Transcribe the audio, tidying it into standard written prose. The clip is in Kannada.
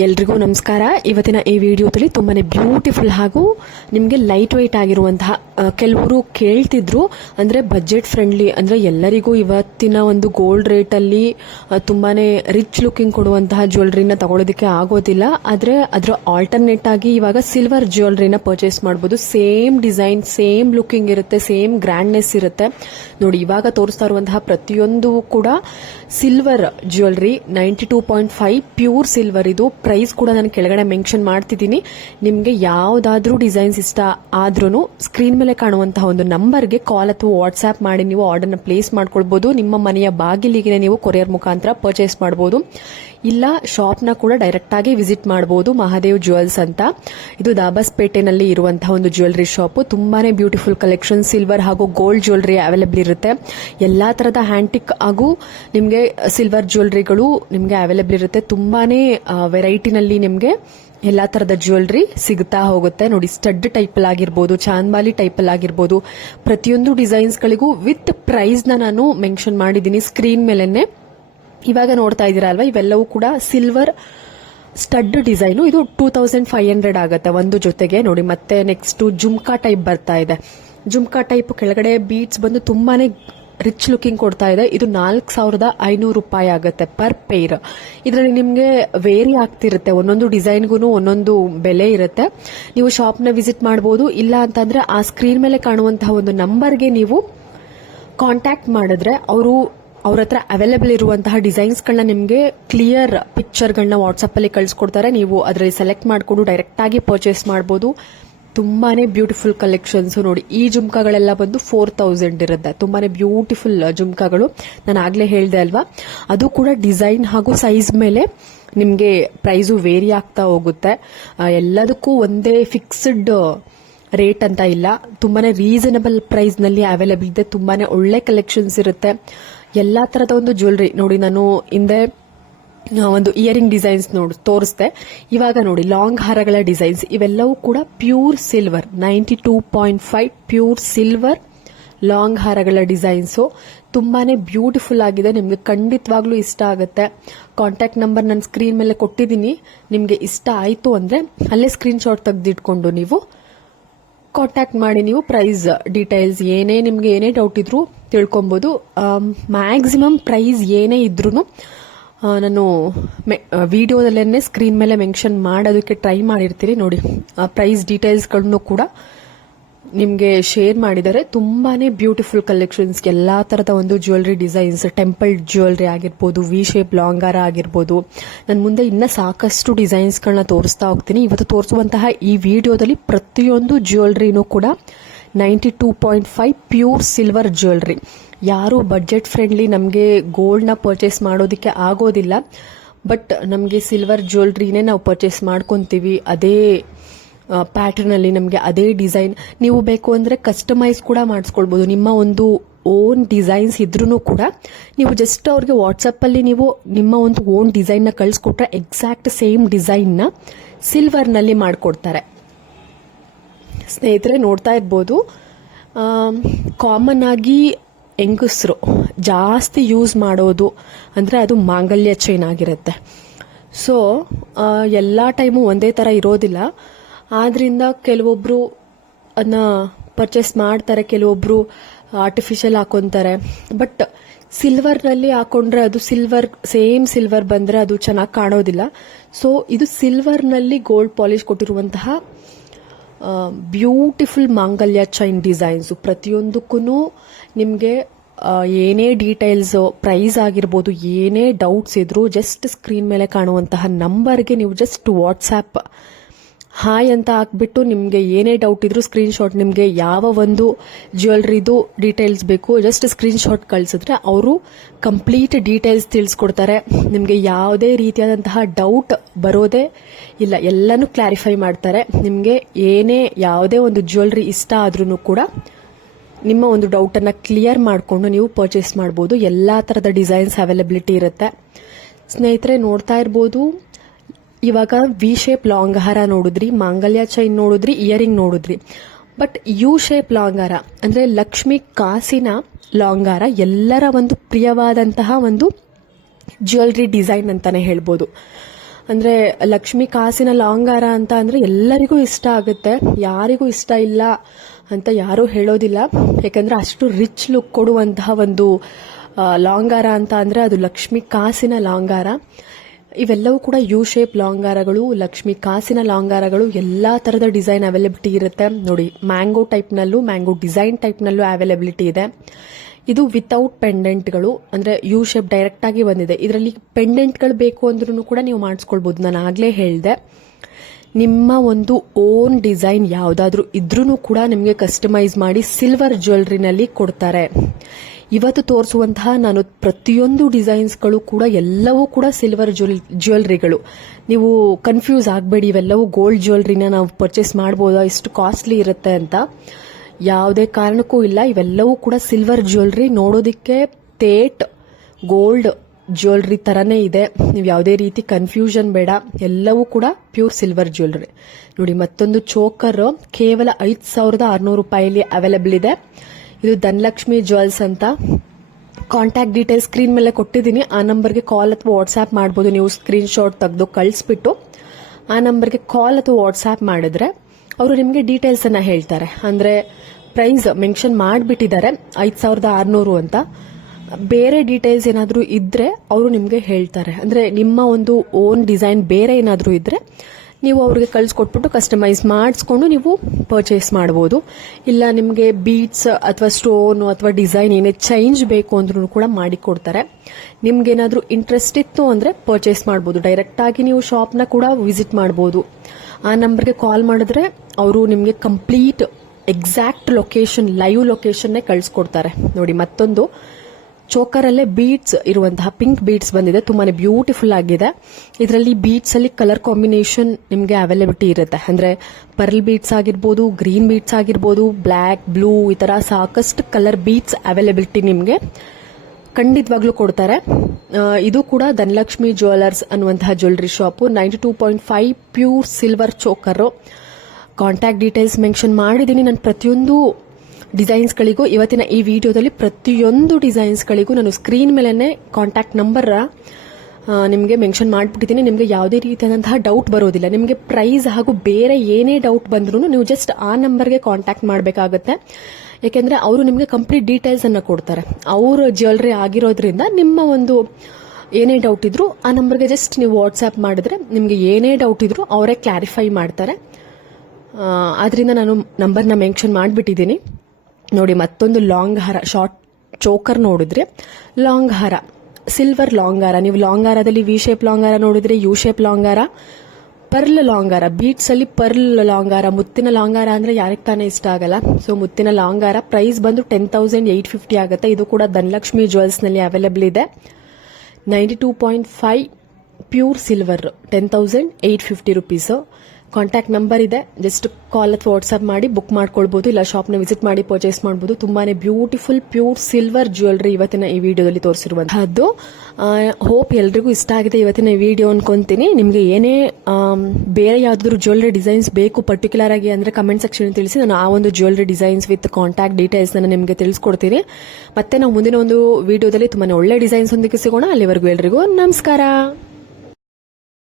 ಎಲ್ರಿಗೂ ನಮಸ್ಕಾರ. ಇವತ್ತಿನ ಈ ವಿಡಿಯೋದಲ್ಲಿ ತುಂಬಾನೇ ಬ್ಯೂಟಿಫುಲ್ ಹಾಗೂ ನಿಮಗೆ ಲೈಟ್ ವೆಯ್ಟ್ ಆಗಿರುವಂತಹ ಕೆಲವರು ಕೇಳ್ತಿದ್ರು, ಅಂದ್ರೆ ಬಜೆಟ್ ಫ್ರೆಂಡ್ಲಿ, ಅಂದ್ರೆ ಎಲ್ಲರಿಗೂ ಇವತ್ತಿನ ಒಂದು ಗೋಲ್ಡ್ ರೇಟ್ ಅಲ್ಲಿ ತುಂಬಾನೇ ರಿಚ್ ಲುಕಿಂಗ್ ಕೊಡುವಂತಹ ಜ್ಯುವೆಲ್ರಿನ ತಗೊಳ್ಳೋದಕ್ಕೆ ಆಗೋದಿಲ್ಲ. ಆದ್ರೆ ಅದರ ಆಲ್ಟರ್ನೇಟ್ ಆಗಿ ಇವಾಗ ಸಿಲ್ವರ್ ಜ್ಯುವೆಲ್ರಿನ ಪರ್ಚೇಸ್ ಮಾಡಬಹುದು. ಸೇಮ್ ಡಿಸೈನ್, ಸೇಮ್ ಲುಕಿಂಗ್ ಇರುತ್ತೆ, ಸೇಮ್ ಗ್ರ್ಯಾಂಡ್ನೆಸ್ ಇರುತ್ತೆ. ನೋಡಿ, ಇವಾಗ ತೋರಿಸ್ತಾ ಇರುವಂತಹ ಪ್ರತಿಯೊಂದು ಕೂಡ ಸಿಲ್ವರ್ ಜ್ಯುವೆಲ್ರಿ, 92.5 ಪ್ಯೂರ್ ಸಿಲ್ವರ್. ಇದು ಪ್ರೈಸ್ ಕೂಡ ನಾನು ಕೆಳಗಡೆ ಮೆನ್ಷನ್ ಮಾಡ್ತಿದ್ದೀನಿ. ನಿಮಗೆ ಯಾವುದಾದ್ರೂ ಡಿಸೈನ್ಸ್ ಇಷ್ಟ ಆದ್ರೂ ಸ್ಕ್ರೀನ್ ಮೇಲೆ ಕಾಣುವಂತಹ ಒಂದು ನಂಬರ್ಗೆ ಕಾಲ್ ಅಥವಾ ವಾಟ್ಸ್ಆಪ್ ಮಾಡಿ ನೀವು ಆರ್ಡರ್ನ ಪ್ಲೇಸ್ ಮಾಡ್ಕೊಳ್ಬಹುದು. ನಿಮ್ಮ ಮನೆಯ ಬಾಗಿಲಿಗೆ ನೀವು ಕೊರಿಯರ್ ಮುಖಾಂತರ ಪರ್ಚೇಸ್ ಮಾಡಬಹುದು. ಇಲ್ಲ ಶಾಪ್ನ ಕೂಡ ಡೈರೆಕ್ಟ್ ಆಗಿ ವಿಸಿಟ್ ಮಾಡಬಹುದು. ಮಹಾದೇವ್ ಜ್ಯುವೆಲ್ಸ್ ಅಂತ, ಇದು ದಾಬಾಸ್ಪೇಟೆನಲ್ಲಿ ಇರುವಂತಹ ಒಂದು ಜ್ಯುವೆಲ್ರಿ ಶಾಪ್. ತುಂಬಾನೇ ಬ್ಯೂಟಿಫುಲ್ ಕಲೆಕ್ಷನ್ ಸಿಲ್ವರ್ ಹಾಗೂ ಗೋಲ್ಡ್ ಜ್ಯುವೆಲ್ರಿ ಅವೈಲೇಬಲ್ ಇರುತ್ತೆ. ಎಲ್ಲಾ ತರದ ಹ್ಯಾಂಟಿಕ್ ಹಾಗೂ ನಿಮಗೆ ಸಿಲ್ವರ್ ಜ್ಯುವೆಲ್ರಿಗಳು ನಿಮಗೆ ಅವೈಲೇಬಲ್ ಇರುತ್ತೆ. ತುಂಬಾನೇ ವೆರೈಟಿನಲ್ಲಿ ನಿಮಗೆ ಎಲ್ಲಾ ತರದ ಜ್ಯುವೆಲ್ರಿ ಸಿಗುತ್ತಾ ಹೋಗುತ್ತೆ. ನೋಡಿ, ಸ್ಟಡ್ ಟೈಪ್ ಅಲ್ಲಿ ಆಗಿರ್ಬೋದು, ಚಾಂದ್ಬಾಲಿ ಟೈಪ್ ಅಲ್ಲಿ ಆಗಿರ್ಬೋದು, ಪ್ರತಿಯೊಂದು ಡಿಸೈನ್ಸ್ ಗಳಿಗೂ ವಿತ್ ಪ್ರೈಸ್ ನಾನು ಮೆನ್ಷನ್ ಮಾಡಿದ್ದೀನಿ ಸ್ಕ್ರೀನ್ ಮೇಲೆನೆ. ಇವಾಗ ನೋಡ್ತಾ ಇದ್ದೀರಾ ಅಲ್ವಾ, ಇವೆಲ್ಲವೂ ಕೂಡ ಸಿಲ್ವರ್ ಸ್ಟಡ್ ಡಿಸೈನು. ಇದು 2500 ಆಗುತ್ತೆ ಒಂದು ಜೊತೆಗೆ. ನೋಡಿ, ಮತ್ತೆ ನೆಕ್ಸ್ಟ್ ಜುಮ್ಕಾ ಟೈಪ್ ಬರ್ತಾ ಇದೆ. ಜುಮ್ಕಾ ಟೈಪ್ ಕೆಳಗಡೆ ಬೀಟ್ಸ್ ಬಂದು ತುಂಬಾನೇ ರಿಚ್ ಲುಕಿಂಗ್ ಕೊಡ್ತಾ ಇದೆ. ಇದು 4500 ರೂಪಾಯಿ ಆಗುತ್ತೆ ಪರ್ ಪೇರ್. ಇದರಲ್ಲಿ ನಿಮಗೆ ವೇರಿ ಆಗ್ತಿರುತ್ತೆ, ಒಂದೊಂದು ಡಿಸೈನ್ಗೂ ಒಂದೊಂದು ಬೆಲೆ ಇರುತ್ತೆ. ನೀವು ಶಾಪ್ನ ವಿಸಿಟ್ ಮಾಡಬಹುದು. ಇಲ್ಲ ಅಂತಂದ್ರೆ ಆ ಸ್ಕ್ರೀನ್ ಮೇಲೆ ಕಾಣುವಂತಹ ಒಂದು ನಂಬರ್ಗೆ ನೀವು ಕಾಂಟ್ಯಾಕ್ಟ್ ಮಾಡಿದ್ರೆ ಅವ್ರ ಹತ್ರ ಅವೈಲೇಬಲ್ ಇರುವಂತಹ ಡಿಸೈನ್ಸ್ಗಳನ್ನ ನಿಮಗೆ ಕ್ಲಿಯರ್ ಪಿಕ್ಚರ್ಗಳನ್ನ ವಾಟ್ಸ್ಆಪ್ ಅಲ್ಲಿ ಕಳಿಸ್ಕೊಡ್ತಾರೆ. ನೀವು ಅದರಲ್ಲಿ ಸೆಲೆಕ್ಟ್ ಮಾಡಿಕೊಂಡು ಡೈರೆಕ್ಟ್ ಆಗಿ ಪರ್ಚೇಸ್ ಮಾಡಬಹುದು. ತುಂಬಾನೇ ಬ್ಯೂಟಿಫುಲ್ ಕಲೆಕ್ಷನ್ಸ್. ನೋಡಿ, ಈ ಜುಮ್ಕಾಗಳೆಲ್ಲ ಬಂದು 4000 ಇರುತ್ತೆ. ತುಂಬಾನೇ ಬ್ಯೂಟಿಫುಲ್ ಜುಮ್ಕಾಗಳು. ನಾನು ಆಗ್ಲೇ ಹೇಳ್ದೆ ಅಲ್ವಾ, ಅದು ಕೂಡ ಡಿಸೈನ್ ಹಾಗೂ ಸೈಜ್ ಮೇಲೆ ನಿಮಗೆ ಪ್ರೈಸು ವೇರಿ ಆಗ್ತಾ ಹೋಗುತ್ತೆ. ಎಲ್ಲದಕ್ಕೂ ಒಂದೇ ಫಿಕ್ಸ್ಡ್ ರೇಟ್ ಅಂತ ಇಲ್ಲ. ತುಂಬಾನೇ ರೀಸನಬಲ್ ಪ್ರೈಸ್ ನಲ್ಲಿ ಅವೈಲೇಬಲ್ ಇದೆ. ತುಂಬಾನೇ ಒಳ್ಳೆ ಕಲೆಕ್ಷನ್ಸ್ ಇರುತ್ತೆ. ಎಲ್ಲಾ ತರದ ಒಂದು ಜ್ಯುವೆಲ್ರಿ. ನೋಡಿ, ನಾನು ಹಿಂದೆ ಒಂದು ಇಯರಿಂಗ್ ಡಿಸೈನ್ಸ್ ತೋರಿಸ್ದೆ. ಇವಾಗ ನೋಡಿ, ಲಾಂಗ್ ಹಾರಗಳ ಡಿಸೈನ್ಸ್. ಇವೆಲ್ಲವೂ ಕೂಡ pure silver, 92.5 pure silver long ಹಾರಗಳ ಡಿಸೈನ್ಸು. ತುಂಬಾನೇ ಬ್ಯೂಟಿಫುಲ್ ಆಗಿದೆ. ನಿಮ್ಗೆ ಖಂಡಿತವಾಗ್ಲೂ ಇಷ್ಟ ಆಗುತ್ತೆ. ಕಾಂಟ್ಯಾಕ್ಟ್ ನಂಬರ್ ನಾನು ಸ್ಕ್ರೀನ್ ಮೇಲೆ ಕೊಟ್ಟಿದ್ದೀನಿ. ನಿಮ್ಗೆ ಇಷ್ಟ ಆಯ್ತು ಅಂದ್ರೆ ಅಲ್ಲೇ ಸ್ಕ್ರೀನ್ ಶಾಟ್ ತೆಗೆದಿಟ್ಕೊಂಡು ನೀವು ಕಾಂಟ್ಯಾಕ್ಟ್ ಮಾಡಿ ನೀವು ಪ್ರೈಸ್ ಡೀಟೇಲ್ಸ್ ನಿಮ್ಗೆ ಏನೇ ಡೌಟ್ ಇದ್ರು ತಿಳ್ಕೊಬಹುದು. ಮ್ಯಾಕ್ಸಿಮಮ್ ಪ್ರೈಸ್ ಏನೇ ಇದ್ರೂ ನಾನು ವಿಡಿಯೋದಲ್ಲೇನೆ ಸ್ಕ್ರೀನ್ ಮೇಲೆ ಮೆನ್ಷನ್ ಮಾಡೋದಕ್ಕೆ ಟ್ರೈ ಮಾಡಿರ್ತೀನಿ. ನೋಡಿ, ಪ್ರೈಸ್ ಡೀಟೇಲ್ಸ್ಗಳನ್ನು ಕೂಡ ನಿಮಗೆ ಶೇರ್ ಮಾಡಿದರೆ. ತುಂಬಾನೇ ಬ್ಯೂಟಿಫುಲ್ ಕಲೆಕ್ಷನ್ಸ್, ಎಲ್ಲಾ ತರದ ಒಂದು ಜ್ಯುವೆಲ್ರಿ ಡಿಸೈನ್ಸ್, ಟೆಂಪಲ್ ಜ್ಯುವೆಲ್ರಿ ಆಗಿರ್ಬೋದು, ವಿ ಶೇಪ್ ಲಾಂಗಾರ ಆಗಿರ್ಬೋದು. ನಾನು ಮುಂದೆ ಇನ್ನ ಸಾಕಷ್ಟು ಡಿಸೈನ್ಸ್ಗಳನ್ನ ತೋರಿಸ್ತಾ ಹೋಗ್ತೀನಿ. ಇವತ್ತು ತೋರಿಸುವಂತಹ ಈ ವಿಡಿಯೋದಲ್ಲಿ ಪ್ರತಿಯೊಂದು ಜ್ಯುವೆಲ್ರಿನೂ ಕೂಡ 92.5 ಪ್ಯೂರ್ ಸಿಲ್ವರ್ ಜ್ಯುವೆಲ್ರಿ. ಯಾರು ಬಜೆಟ್ ಫ್ರೆಂಡ್ಲಿ ನಮಗೆ ಗೋಲ್ಡ್ನ ಪರ್ಚೇಸ್ ಮಾಡೋದಕ್ಕೆ ಆಗೋದಿಲ್ಲ, ಬಟ್ ನಮಗೆ ಸಿಲ್ವರ್ ಜ್ಯುವೆಲ್ರಿನೇ ನಾವು ಪರ್ಚೇಸ್ ಮಾಡ್ಕೊಂತೀವಿ. ಅದೇ ಪ್ಯಾಟರ್ನ್ ಅಲ್ಲಿ ನಮಗೆ ಅದೇ ಡಿಸೈನ್. ನೀವು ಬೇಕು ಅಂದ್ರೆ ಕಸ್ಟಮೈಸ್ ಕೂಡ ಮಾಡಿಸ್ಕೊಳ್ಬಹುದು. ನಿಮ್ಮ ಒಂದು ಓನ್ ಡಿಸೈನ್ಸ್ ಇದ್ರೂ ಕೂಡ ನೀವು ಜಸ್ಟ್ ಅವ್ರಿಗೆ ವಾಟ್ಸಪ್ ಅಲ್ಲಿ ನೀವು ನಿಮ್ಮ ಒಂದು ಓನ್ ಡಿಸೈನ್ ನ ಕಳಿಸ್ಕೊಟ್ರೆ ಎಕ್ಸಾಕ್ಟ್ ಸೇಮ್ ಡಿಸೈನ್ ನ ಸಿಲ್ವರ್ ನಲ್ಲಿ ಮಾಡ್ಕೊಡ್ತಾರೆ. ಸ್ನೇಹಿತರೆ, ನೋಡ್ತಾ ಇರ್ಬೋದು, ಕಾಮನ್ ಆಗಿ ಹೆಂಗಸರು ಜಾಸ್ತಿ ಯೂಸ್ ಮಾಡೋದು ಅಂದ್ರೆ ಅದು ಮಾಂಗಲ್ಯ ಚೈನ್ ಆಗಿರುತ್ತೆ. ಸೊ ಎಲ್ಲಾ ಟೈಮು ಒಂದೇ ತರ ಇರೋದಿಲ್ಲ. ಆದ್ರಿಂದ ಕೆಲವೊಬ್ರು ಅದನ್ನ ಪರ್ಚೇಸ್ ಮಾಡ್ತಾರೆ, ಕೆಲವೊಬ್ರು ಆರ್ಟಿಫಿಷಿಯಲ್ ಹಾಕೊಂತಾರೆ. ಬಟ್ ಸಿಲ್ವರ್ ನಲ್ಲಿ ಹಾಕೊಂಡ್ರೆ ಅದು ಸೇಮ್ ಸಿಲ್ವರ್ ಬಂದ್ರೆ ಅದು ಚೆನ್ನಾಗಿ ಕಾಣೋದಿಲ್ಲ. ಸೊ ಇದು ಸಿಲ್ವರ್ ನಲ್ಲಿ ಗೋಲ್ಡ್ ಪಾಲಿಶ್ ಕೊಟ್ಟಿರುವಂತಹ ಬ್ಯೂಟಿಫುಲ್ ಮಾಂಗಲ್ಯ ಚೈನ್ ಡಿಸೈನ್ಸ್. ಪ್ರತಿಯೊಂದಕ್ಕೂ ನಿಮಗೆ ಏನೇ ಡೀಟೇಲ್ಸ್, ಪ್ರೈಸ್ ಆಗಿರ್ಬೋದು, ಏನೇ ಡೌಟ್ಸ್ ಇದ್ರು ಜಸ್ಟ್ ಸ್ಕ್ರೀನ್ ಮೇಲೆ ಕಾಣುವಂತಹ ನಂಬರ್ಗೆ ನೀವು ಜಸ್ಟ್ ವಾಟ್ಸ್ಆಪ್ ಹಾಯ್ ಅಂತ ಹಾಕ್ಬಿಟ್ಟು ನಿಮಗೆ ಏನೇ ಡೌಟ್ ಇದ್ರು ಸ್ಕ್ರೀನ್ ಶಾಟ್, ನಿಮಗೆ ಯಾವ ಒಂದು ಜ್ಯುವೆಲ್ರಿದು ಡೀಟೇಲ್ಸ್ ಬೇಕು ಜಸ್ಟ್ ಸ್ಕ್ರೀನ್ ಶಾಟ್ ಕಳಿಸಿದ್ರೆ ಅವರು ಕಂಪ್ಲೀಟ್ ಡೀಟೇಲ್ಸ್ ತಿಳಿಸ್ಕೊಡ್ತಾರೆ. ನಿಮಗೆ ಯಾವುದೇ ರೀತಿಯಾದಂತಹ ಡೌಟ್ ಬರೋದೇ ಇಲ್ಲ, ಎಲ್ಲಾನು ಕ್ಲಾರಿಫೈ ಮಾಡ್ತಾರೆ. ನಿಮಗೆ ಏನೇ ಯಾವುದೇ ಒಂದು ಜ್ಯುವೆಲ್ರಿ ಇಷ್ಟ ಆದ್ರೂ ಕೂಡ ನಿಮ್ಮ ಒಂದು ಡೌಟ್ ಅನ್ನ ಕ್ಲಿಯರ್ ಮಾಡಿಕೊಂಡು ನೀವು ಪರ್ಚೇಸ್ ಮಾಡಬಹುದು. ಎಲ್ಲಾ ತರದ ಡಿಸೈನ್ಸ್ ಅವೈಲಬಿಲಿಟಿ ಇರುತ್ತೆ. ಸ್ನೇಹಿತರೆ, ನೋಡ್ತಾ ಇರ್ಬೋದು, ಇವಾಗ ವಿ ಶೇಪ್ ಲಾಂಗ್ ಹಾರ ನೋಡಿದ್ರಿ, ಮಾಂಗಲ್ಯ ಚೈನ್ ನೋಡಿದ್ರಿ, ಇಯರಿಂಗ್ ನೋಡಿದ್ರಿ. ಬಟ್ ಯು ಶೇಪ್ ಲಾಂಗ್ ಹಾರ ಅಂದ್ರೆ ಲಕ್ಷ್ಮಿ ಕಾಸಿನ ಲಾಂಗ್ ಹಾರ ಎಲ್ಲರ ಒಂದು ಪ್ರಿಯವಾದಂತಹ ಒಂದು ಜ್ಯುವೆಲ್ರಿ ಡಿಸೈನ್ ಅಂತಾನೆ ಹೇಳ್ಬೋದು. ಅಂದರೆ ಲಕ್ಷ್ಮಿ ಕಾಸಿನ ಲಾಂಗಾರ ಅಂತ ಅಂದರೆ ಎಲ್ಲರಿಗೂ ಇಷ್ಟ ಆಗುತ್ತೆ, ಯಾರಿಗೂ ಇಷ್ಟ ಇಲ್ಲ ಅಂತ ಯಾರೂ ಹೇಳೋದಿಲ್ಲ. ಯಾಕಂದರೆ ಅಷ್ಟು ರಿಚ್ ಲುಕ್ ಕೊಡುವಂತಹ ಒಂದು ಲಾಂಗಾರ ಅಂತ ಅಂದರೆ ಅದು ಲಕ್ಷ್ಮಿ ಕಾಸಿನ ಲಾಂಗಾರ. ಇವೆಲ್ಲವೂ ಕೂಡ ಯು ಶೇಪ್ ಲಾಂಗಾರಗಳು, ಲಕ್ಷ್ಮಿ ಕಾಸಿನ ಲಾಂಗಾರಗಳು. ಎಲ್ಲ ಥರದ ಡಿಸೈನ್ ಅವೈಲಬಿಲಿಟಿ ಇರುತ್ತೆ ನೋಡಿ. ಮ್ಯಾಂಗೋ ಟೈಪ್ನಲ್ಲೂ, ಮ್ಯಾಂಗೋ ಡಿಸೈನ್ ಟೈಪ್ನಲ್ಲೂ ಅವೈಲಬಿಲಿಟಿ ಇದೆ. ಇದು ವಿತೌಟ್ ಪೆಂಡೆಂಟ್ಗಳು, ಅಂದರೆ ಯು ಶೇಪ್ ಡೈರೆಕ್ಟಾಗಿ ಬಂದಿದೆ. ಇದರಲ್ಲಿ ಪೆಂಡೆಂಟ್ಗಳು ಬೇಕು ಅಂದ್ರೂ ಕೂಡ ನೀವು ಮಾಡಿಸ್ಕೊಳ್ಬೋದು. ನಾನು ಆಗಲೇ ಹೇಳಿದೆ, ನಿಮ್ಮ ಒಂದು ಓನ್ ಡಿಸೈನ್ ಯಾವುದಾದ್ರೂ ಇದ್ರೂ ಕೂಡ ನಿಮಗೆ ಕಸ್ಟಮೈಸ್ ಮಾಡಿ ಸಿಲ್ವರ್ ಜ್ಯುವೆಲ್ರಿನಲ್ಲಿ ಕೊಡ್ತಾರೆ. ಇವತ್ತು ತೋರಿಸುವಂತಹ ನಾನು ಪ್ರತಿಯೊಂದು ಡಿಸೈನ್ಸ್ಗಳು ಕೂಡ ಎಲ್ಲವೂ ಕೂಡ ಸಿಲ್ವರ್ ಜ್ಯುವೆಲ್ರಿಗಳು. ನೀವು ಕನ್ಫ್ಯೂಸ್ ಆಗಬೇಡಿ, ಇವೆಲ್ಲವೂ ಗೋಲ್ಡ್ ಜ್ಯುವೆಲ್ರಿನ ನಾವು ಪರ್ಚೇಸ್ ಮಾಡ್ಬೋದಾ, ಇಷ್ಟು ಕಾಸ್ಟ್ಲಿ ಇರುತ್ತೆ ಅಂತ. ಯಾವುದೇ ಕಾರಣಕ್ಕೂ ಇಲ್ಲ, ಇವೆಲ್ಲವೂ ಕೂಡ ಸಿಲ್ವರ್ ಜ್ಯುವೆಲ್ರಿ. ನೋಡೋದಕ್ಕೆ ತೇಟ್ ಗೋಲ್ಡ್ ಜ್ಯುವೆಲ್ರಿ ಥರನೇ ಇದೆ. ನೀವು ಯಾವುದೇ ರೀತಿ ಕನ್ಫ್ಯೂಷನ್ ಬೇಡ, ಎಲ್ಲವೂ ಕೂಡ ಪ್ಯೂರ್ ಸಿಲ್ವರ್ ಜ್ಯುವೆಲ್ರಿ. ನೋಡಿ, ಮತ್ತೊಂದು ಚೋಕರ್ ಕೇವಲ 5,600 ರೂಪಾಯಿಲಿ ಅವೈಲೇಬಲ್ ಇದೆ. ಇದು ಧನಲಕ್ಷ್ಮಿ ಜ್ಯುವೆಲ್ಸ್ ಅಂತ. ಕಾಂಟ್ಯಾಕ್ಟ್ ಡೀಟೇಲ್ಸ್ ಸ್ಕ್ರೀನ್ ಮೇಲೆ ಕೊಟ್ಟಿದ್ದೀನಿ. ಆ ನಂಬರ್ಗೆ ಕಾಲ್ ಅಥವಾ ವಾಟ್ಸ್ಆ್ಯಪ್ ಮಾಡ್ಬೋದು. ನೀವು ಸ್ಕ್ರೀನ್ ಶಾಟ್ ತೆಗೆದು ಕಳಿಸ್ಬಿಟ್ಟು ಆ ನಂಬರ್ಗೆ ಕಾಲ್ ಅಥವಾ ವಾಟ್ಸ್ಆ್ಯಪ್ ಮಾಡಿದ್ರೆ ಅವರು ನಿಮಗೆ ಡೀಟೇಲ್ಸನ್ನು ಹೇಳ್ತಾರೆ. ಅಂದರೆ ಪ್ರೈಸ್ ಮೆನ್ಷನ್ ಮಾಡಿಬಿಟ್ಟಿದ್ದಾರೆ 5,600 ಅಂತ. ಬೇರೆ ಡೀಟೇಲ್ಸ್ ಏನಾದರೂ ಇದ್ದರೆ ಅವರು ನಿಮಗೆ ಹೇಳ್ತಾರೆ. ಅಂದರೆ ನಿಮ್ಮ ಒಂದು ಓನ್ ಡಿಸೈನ್ ಬೇರೆ ಏನಾದರೂ ಇದ್ದರೆ ನೀವು ಅವ್ರಿಗೆ ಕಳಿಸ್ಕೊಟ್ಬಿಟ್ಟು ಕಸ್ಟಮೈಸ್ ಮಾಡಿಸ್ಕೊಂಡು ನೀವು ಪರ್ಚೇಸ್ ಮಾಡ್ಬೋದು. ಇಲ್ಲ ನಿಮಗೆ ಬೀಡ್ಸ್ ಅಥವಾ ಸ್ಟೋನು ಅಥವಾ ಡಿಸೈನ್ ಏನೇ ಚೇಂಜ್ ಬೇಕು ಅಂದ್ರೂ ಕೂಡ ಮಾಡಿಕೊಡ್ತಾರೆ. ನಿಮ್ಗೇನಾದರೂ ಇಂಟ್ರೆಸ್ಟ್ ಇತ್ತು ಅಂದರೆ ಪರ್ಚೇಸ್ ಮಾಡ್ಬೋದು. ಡೈರೆಕ್ಟಾಗಿ ನೀವು ಶಾಪ್ನ ಕೂಡ ವಿಸಿಟ್ ಮಾಡ್ಬೋದು. ಆ ನಂಬರ್ಗೆ ಕಾಲ್ ಮಾಡಿದ್ರೆ ಅವರು ನಿಮಗೆ ಕಂಪ್ಲೀಟ್ ಎಕ್ಸಾಕ್ಟ್ ಲೊಕೇಶನ್, ಲೈವ್ ಲೊಕೇಶನ್ನೇ ಕಳಿಸ್ಕೊಡ್ತಾರೆ. ನೋಡಿ, ಮತ್ತೊಂದು ಚೋಕರಲ್ಲೇ ಬೀಡ್ಸ್ ಇರುವಂತಹ ಪಿಂಕ್ ಬೀಡ್ಸ್ ಬಂದಿದೆ. ತುಂಬಾ ಬ್ಯೂಟಿಫುಲ್ ಆಗಿದೆ. ಇದರಲ್ಲಿ ಬೀಡ್ಸ್ ಅಲ್ಲಿ ಕಲರ್ ಕಾಂಬಿನೇಷನ್ ನಿಮಗೆ ಅವೈಲಬಿಲಿಟಿ ಇರುತ್ತೆ. ಅಂದ್ರೆ ಪರ್ಲ್ ಬೀಡ್ಸ್ ಆಗಿರ್ಬೋದು, ಗ್ರೀನ್ ಬೀಡ್ಸ್ ಆಗಿರ್ಬೋದು, ಬ್ಲ್ಯಾಕ್, ಬ್ಲೂ, ಈ ತರ ಸಾಕಷ್ಟು ಕಲರ್ ಬೀಡ್ಸ್ ಅವೈಲಬಿಲಿಟಿ ನಿಮಗೆ ಖಂಡಿತವಾಗ್ಲೂ ಕೊಡ್ತಾರೆ. ಇದು ಕೂಡ ಧನಲಕ್ಷ್ಮಿ ಜ್ಯುವೆಲರ್ಸ್ ಅನ್ನುವಂತಹ jewellery shop. 92.5 pure silver choker. Contact details mention ಮಾಡಿದ್ದೀನಿ. ನಾನು ಪ್ರತಿಯೊಂದು ಡಿಸೈನ್ಸ್ಗಳಿಗೂ ಇವತ್ತಿನ ಈ ವಿಡಿಯೋದಲ್ಲಿ ಪ್ರತಿಯೊಂದು ಡಿಸೈನ್ಸ್ಗಳಿಗೂ ನಾನು ಸ್ಕ್ರೀನ್ ಮೇಲೇ ಕಾಂಟ್ಯಾಕ್ಟ್ ನಂಬರ್ ನಿಮಗೆ ಮೆನ್ಷನ್ ಮಾಡಿಬಿಟ್ಟಿದ್ದೀನಿ. ನಿಮಗೆ ಯಾವುದೇ ರೀತಿಯಾದಂತಹ ಡೌಟ್ ಬರೋದಿಲ್ಲ. ನಿಮಗೆ ಪ್ರೈಸ್ ಹಾಗೂ ಬೇರೆ ಏನೇ ಡೌಟ್ ಬಂದ್ರೂ ನೀವು ಜಸ್ಟ್ ಆ ನಂಬರ್ಗೆ ಕಾಂಟ್ಯಾಕ್ಟ್ ಮಾಡಬೇಕಾಗುತ್ತೆ. ಯಾಕೆಂದರೆ ಅವರು ನಿಮಗೆ ಕಂಪ್ಲೀಟ್ ಡೀಟೇಲ್ಸ್ ಅನ್ನು ಕೊಡ್ತಾರೆ. ಅವ್ರ ಜ್ಯುವೆಲ್ರಿ ಆಗಿರೋದ್ರಿಂದ ನಿಮ್ಮ ಒಂದು ಏನೇ ಡೌಟ್ ಇದ್ರೂ ಆ ನಂಬರ್ಗೆ ಜಸ್ಟ್ ನೀವು ವಾಟ್ಸ್ಆ್ಯಪ್ ಮಾಡಿದ್ರೆ ನಿಮಗೆ ಏನೇ ಡೌಟ್ ಇದ್ರೂ ಅವರೇ ಕ್ಲಾರಿಫೈ ಮಾಡ್ತಾರೆ. ಆದ್ರಿಂದ ನಾನು ನಂಬರ್ನ ಮೆನ್ಷನ್ ಮಾಡಿಬಿಟ್ಟಿದ್ದೀನಿ. ನೋಡಿ, ಮತ್ತೊಂದು ಲಾಂಗ್ ಹಾರ, ಶಾರ್ಟ್ ಚೋಕರ್ ನೋಡಿದ್ರೆ ಲಾಂಗ್ ಹಾರ, ಸಿಲ್ವರ್ ಲಾಂಗ್ ಹಾರ. ನೀವು ಲಾಂಗ್ ಹಾರದಲ್ಲಿ ವಿ ಶೇಪ್ ಲಾಂಗ್ ಹಾರ ನೋಡಿದ್ರೆ, ಯು ಶೇಪ್ ಲಾಂಗ್ ಹಾರ, ಪರ್ಲ್ ಲಾಂಗ್ ಹಾರ, ಬೀಟ್ಸ್ ಅಲ್ಲಿ ಪರ್ಲ್ ಲಾಂಗ್ ಹಾರ. ಮುತ್ತಿನ ಲಾಂಗ್ ಹಾರ ಅಂದ್ರೆ ಯಾರಿಗೆ ತಾನೇ ಇಷ್ಟ ಆಗಲ್ಲ. ಸೊ ಮುತ್ತಿನ ಲಾಂಗ್ ಹಾರ ಪ್ರೈಸ್ ಬಂದು 10,850 ಆಗುತ್ತೆ. ಇದು ಕೂಡ ಧನಲಕ್ಷ್ಮಿ ಜ್ಯುವೆಲ್ಸ್ ನಲ್ಲಿ ಅವೈಲೇಬಲ್ ಇದೆ. 92.5 pure silver, 10,850 rupees. Contact number ಇದೆ, ಜಸ್ಟ್ ಕಾಲ್ ಅಥವಾ ವಾಟ್ಸ್ಆಪ್ ಮಾಡಿ ಬುಕ್ ಮಾಡ್ಕೊಳ್ಬಹುದು. ಇಲ್ಲ ಶಾಪ್ನ ವಿಸಿಟ್ ಮಾಡಿ ಪರ್ಚೇಸ್ ಮಾಡಬಹುದು. ತುಂಬಾನೇ ಬ್ಯೂಟಿಫುಲ್ ಪ್ಯೂರ್ ಸಿಲ್ವರ್ ಜ್ಯುವೆಲ್ರಿ ಇವತ್ತಿನ ಈ ವಿಡಿಯೋದಲ್ಲಿ ತೋರಿಸಿರುವಂತಹದ್ದು. ಹೋಪ್ ಎಲ್ರಿಗೂ ಇಷ್ಟ ಆಗಿದೆ ಇವತ್ತಿನ ಈ ವಿಡಿಯೋ ಅನ್ಕೊಂತೀನಿ. ನಿಮಗೆ ಏನೇ ಬೇರೆ ಯಾವ್ದಾದ್ರು ಜ್ಯುವೆಲ್ರಿ ಡಿಸೈನ್ಸ್ ಬೇಕು ಪರ್ಟಿಕ್ಯುಲರ್ ಆಗಿ ಅಂದ್ರೆ ಕಮೆಂಟ್ ಸೆಕ್ಷನ್ ತಿಳಿಸಿ. ನಾನು ಆ ಒಂದು jewellery designs with contact details ನಾನು ನಿಮಗೆ ತಿಳಿಸ್ಕೊಡ್ತೀನಿ. ಮತ್ತೆ ನಾವು ಮುಂದಿನ ಒಂದು ವಿಡಿಯೋದಲ್ಲಿ ತುಂಬಾನೇ ಒಳ್ಳೆ ಡಿಸೈನ್ಸ್ ಒಂದಿಗೆ ಸಿಗೋಣ. ಅಲ್ಲಿವರೆಗೂ ಎಲ್ರಿಗೂ ನಮಸ್ಕಾರ.